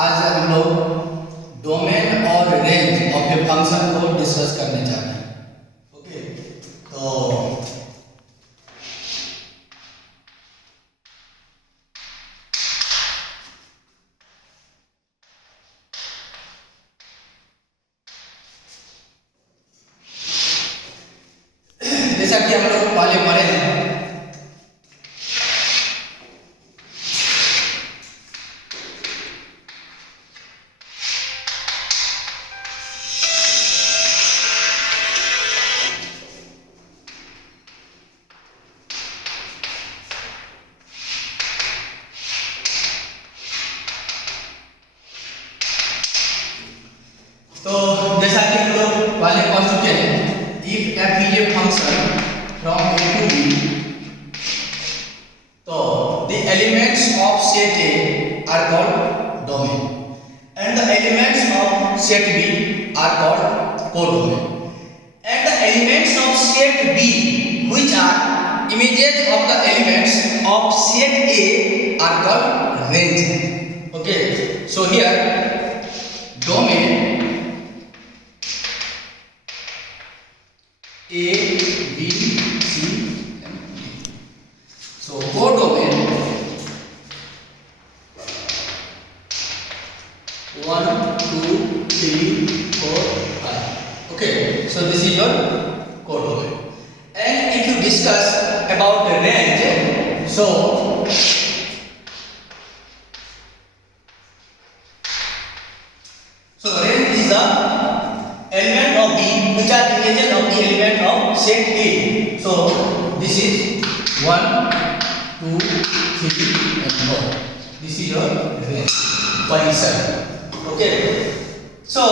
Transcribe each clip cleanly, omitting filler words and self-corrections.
आज हम लोग डोमेन और रेंज ऑफ ए फंक्शन को डिस्कस करने जा रहे हैं। ओके, तो जैसा कि हम लोग पहले पढ़े हैं, तो जैसा कि हम लोग पहले पढ़ चुके हैं, if f is a function from a to b, तो the elements of set A are called domain and the elements of set B are called codomain, and the elements of set B which are images of the elements of set A are called range. Okay, so here domain A, B, C, and D. So codomain 1, 2, 3, 4, 5. Okay, so this is your codomain. And if you discuss about the range, so range is the element of B which are images of the element of set A. So this is 1, 2, 3 and 4. This is your range position. Okay. So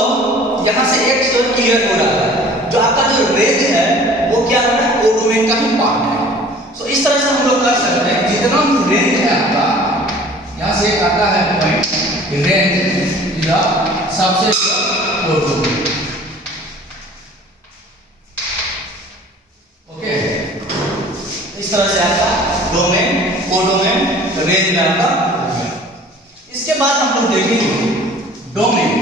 यहाँ से एक चीज clear हो रहा है, जो आपका जो रेंज है वो क्या है, कोडोमेन का ही पार्ट है। सो इस तरह से हम लोग कर सकते हैं, जितना भी रेंज है आपका, यहाँ से एक आता है पॉइंट, रेंज इज सबसे कोडोमेन। इस तरह से आपका डोमेन, कोडोमेन, रेंज में आपका डोमेन। इसके बाद हम लोग देखेंगे डोमेन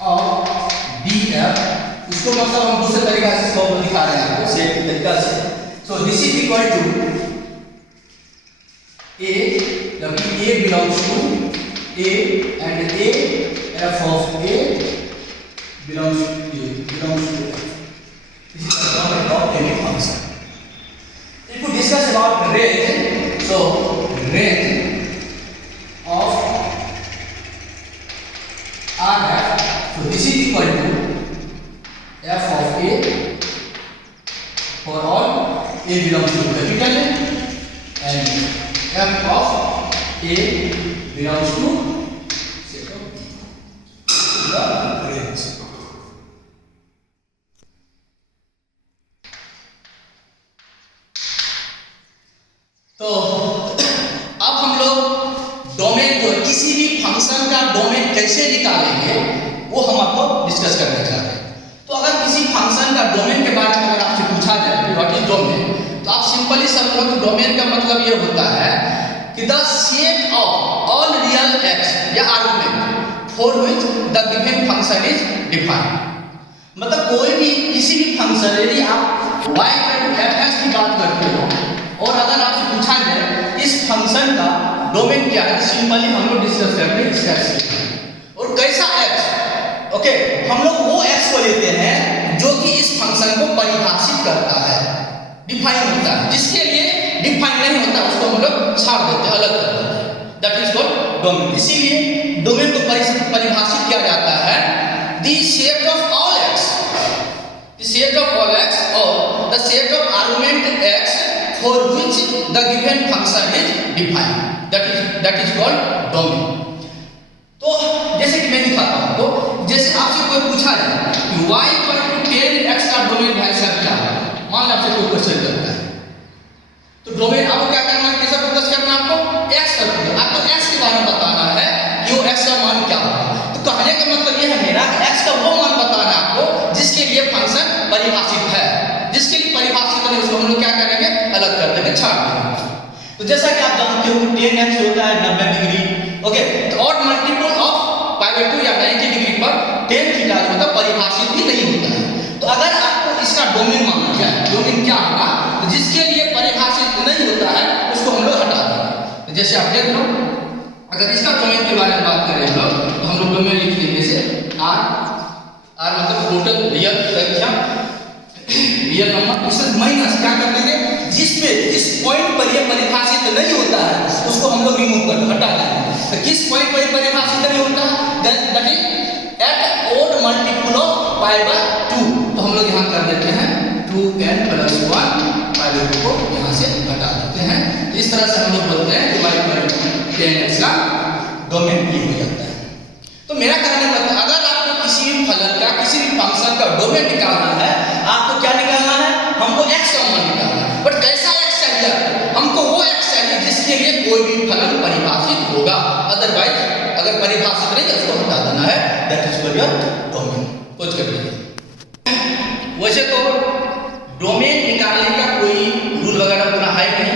और डीएफ, इसको मतलब हम दूसरे तरीका से इसको दिखा रहे हैं आपको, सेट के तरीका से। So this is equal to a, जबकि a belongs to a and a f of a belongs to f. This is the domain of any function. If we discuss about range, so range of Rf, so this is equal to f of a for all a belongs to capital and f of a belongs to set of B. The range. तो अब हम लोग domain को, किसी भी function का domain कैसे निकालेंगे वो हम आपको डिस्कस करने जा रहे हैं। तो अगर किसी फंक्शन का डोमेन के बारे में अगर आपसे पूछा जाए व्हाट इज डोमेन, तो आप सिंपली समझो कि डोमेन का मतलब ये होता है कि the set of all real x या argument for which the given function is defined. मतलब कोई भी किसी भी फंक्शन, यदि आप y f की बात करते हो और अगर आपसे पूछा जाए इस फंक्शन का डोमेन क्या है, सिंपली हम लोग डिस्कस करते हैं इसका एक्स और कैसा एक्स। ओके, हम लोग वो एक्स को लेते हैं जो कि इस फंक्शन को परिभाषित करता है, डिफाइन होता है। जिसके लिए डिफाइन नहीं होता उसको हम लोग छाड़ देते हैं, अलग कर देते हैं, दैट इज कॉल्ड डोमेन। इसीलिए डोमेन को परिभाषित किया जाता है the set of all x, the set of all x और the set of argument x for which the given function is defined, that is called domain. तो जैसे कि मैं दिखाता हूँ, तो जैसे आपसे कोई पूछा जाए कि y पर 10x का डोमेन है सब क्या है, मान लो आपसे कोई क्वेश्चन करता है, तो डोमेन आपको क्या करना है, किसका फोकस करना है, आपको x का फोकस, आपको x के बारे में बताना है कि वो x का मान क्या होगा। तो कहने का मतलब ये है मेरा, x का वो मान बताना है आपको जिसके लिए फंक्शन परिभाषित है, जिसके लिए परिभाषित है उसको हम लोग क्या करेंगे, अलग कर देंगे, छाड़ देंगे। तो जैसा कि आप जानते हो 10x होता है 90 डिग्री। ओके, तो ऑड मल्टीपल ऑफ π/2 या 90 डिग्री पर tan थीटा जो होता है परिभाषित ही नहीं होता है। तो अगर आपको इसका डोमेन मानना है, डोमेन क्या होगा, तो जिसके लिए परिभाषित नहीं होता है उसको हम लोग हटा देंगे। तो जैसे आप देख लो, अगर इसका डोमेन के बारे में बात करें हम लोग, तो हम लोग डोमेन लिख लेंगे जैसे r मतलब टोटल रियल संख्या, रियल नंबर, उससे माइनस क्या कर देंगे, जिस पॉइंट पर ये परिभाषित नहीं होता है उसको हम लोग रिमूव कर हटा देंगे। तो किस पॉइंट पर परिभाषित नहीं होता है, that is at odd multiple of π/2। तो हम लोग यहाँ कर देते हैं 2n + 1 π/2 को यहाँ से हटा देते हैं। तो इस तरह से हम लोग बोलते हैं कि 10x का डोमेन ये हो जाता है। तो मेरा कहने का मतलब अगर आपको किसी भी फलन का, किसी भी फंक्शन का डोमेन निकालना है, आपको क्या निकालना है, हमको x का मान निकालना है। बट कैसा x चाहिए हमको, वो x चाहिए जिसके लिए कोई भी फलन परिभाषित होगा। अदरवाइज अगर परिभाषित नहीं है उसको हटा देना है। That is for your domain. खोज कर लीजिए। वैसे तो डोमेन निकालने का कोई रूल वगैरह उतना है नहीं,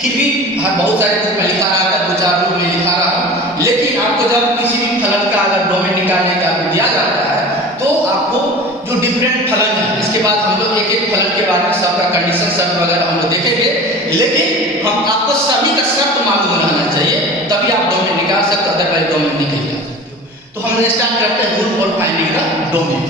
फिर भी बहुत सारे बुक में लिखा रहा है, 2-4 रूल में लिखा रहा हूँ। लेकिन आपको जब किसी भी फलन का अगर डोमेन निकालने का दिया जाता है तो आपको जो डिफरेंट फलन है, इसके बाद हम लोग एक एक फलन के बारे में सबका कंडीशन शर्त वगैरह हम लोग देखेंगे। लेकिन हम आपको सभी का शर्त मालूम रहना चाहिए, तभी आप डोमेन निकाल सकते हो, अदरवाइज डोमेन नहीं निकाल सकते हो। तो हम स्टार्ट करते हैं rule for finding the domain.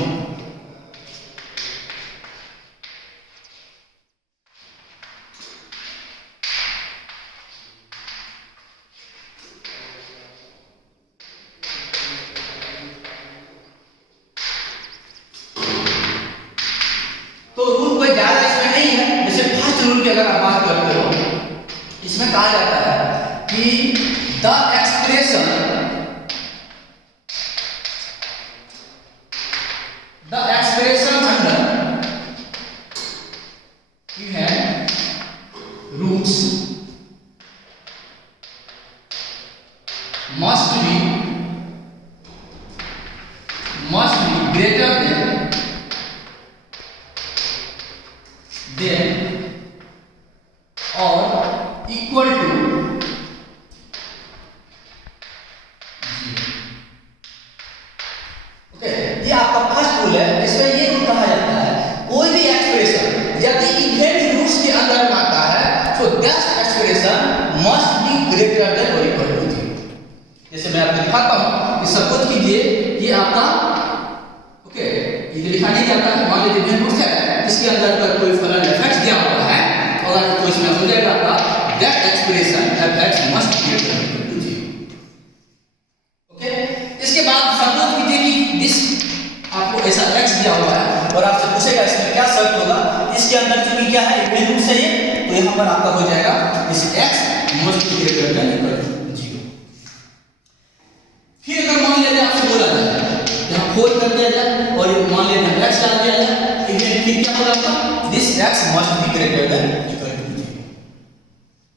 तो रूल कोई ज्यादा इसमें नहीं है। जैसे फर्स्ट रूल की अगर आप बात करते हो, इसमें कहा जाता है कि the expression under you have roots must be greater than or equal to 0। Okay, ये आपका फर्स्ट रूल है। इसमें ये रूल कहा जाता है कोई भी एक्सप्रेशन यदि इवेंट रूट्स के अंदर आता है तो that expression must be greater then और इक्वल टू 0। जैसे मैं आपको दिखाता हूं कि सपोज कीजिए ये आपका ओके, ये लिखा नहीं जाता है, मान लीजिए इवेंट रूट्स है, इसके अंदर अगर कोई फलन एफ दिया हुआ है और तो इसमें हो जाएगा आपका that expression F must be greater then 0। Okay, इसके बाद सपोज कीजिए कि दिस आपको ऐसा x दिया हुआ है और आपसे पूछेगा इसमें क्या शर्त होगा, इसके अंदर चूंकि क्या है इवेंट रूट है ये, तो यहां पर आपका हो जाएगा इस x must be greater than equal to 0। फिर अगर मान लीजिए आपसे बोला जाए यहां फोल्ड कर दिया जाए और मान लीजिए x डाल दिया जाए, इवेंट फिर क्या होगा आपका this x must be greater than equal to 0।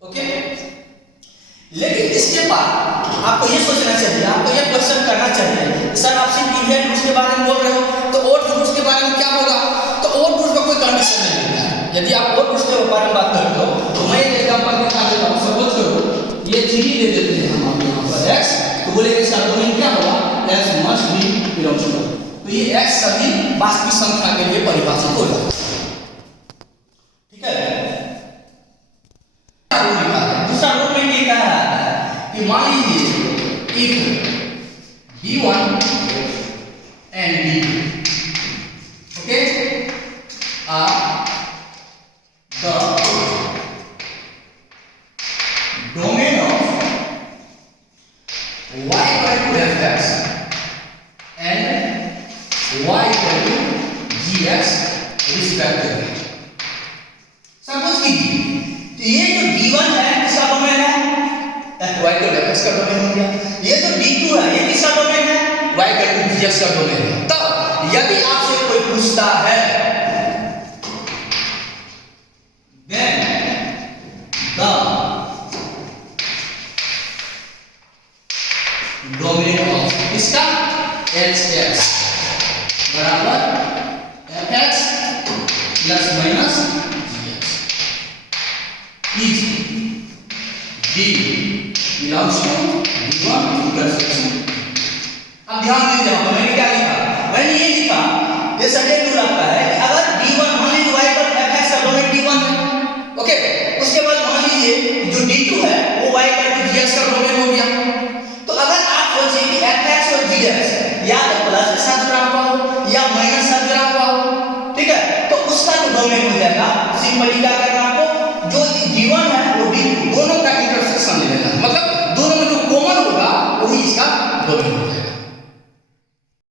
Okay, लेकिन इसके बाद आपको ये सोचना चाहिए, आपको ये क्वेश्चन करना चाहिए, सर आप सिर्फ इवेंट रूट्स के बारे में बोल रहे हो तो ओड रूट्स के बारे में क्या होगा। तो ओड रूट्स का कोई कंडीशन नहीं होता है। यदि आप ओड रूट्स के बारे में बात करते हो तो मैं एक एग्जांपल दिखा देता हूं। सपोज करो ये 3 दे देते हैं हम आपको यहां पर x, तो बोलेंगे इसका डोमेन क्या होगा, x must be belongs to. तो ये x सभी वास्तविक संख्या के लिए परिभाषित होगा। ठीक है, दूसरा रूल में ये कह रहा है कि मान लीजिए if b1 and b2 okay are the domain of y equal to fx and y equal to gx respectively। Suppose कीजिए तो ये जो b1 है किसका डोमेन है, y equal to fx का डोमेन हो गया। ये जो b2 है ये किसका डोमेन है, y equal to gx का डोमेन है। तब यदि आपसे कोई पूछता है then the domain of इसका hx बराबर fx plus minus gx is D belongs to D1 intersection। अब ध्यान दीजिए, यहाँ पर मैंने क्या लिखा, मैंने ये लिखा, ये सेकंड रूल आपका है कि अगर D1 मान लीजिए y पर fx का डोमेन D1 है, ओके, उसके बाद मान लीजिए जो D2 है वो y पर gx का डोमेन हो गया। तो अगर आप सोचिए कि fx और gx या तो प्लस के साथ जुड़ा हुआ हो या माइनस साथ जुड़ा हुआ हो, ठीक है, तो उसका जो डोमेन हो जाएगा, सिंपली क्या करना आपको, जो D1 है वो D2 दोनों का इंटरसेक्शन ले लेना, मतलब दोनों में जो कॉमन होगा वही इसका डोमेन।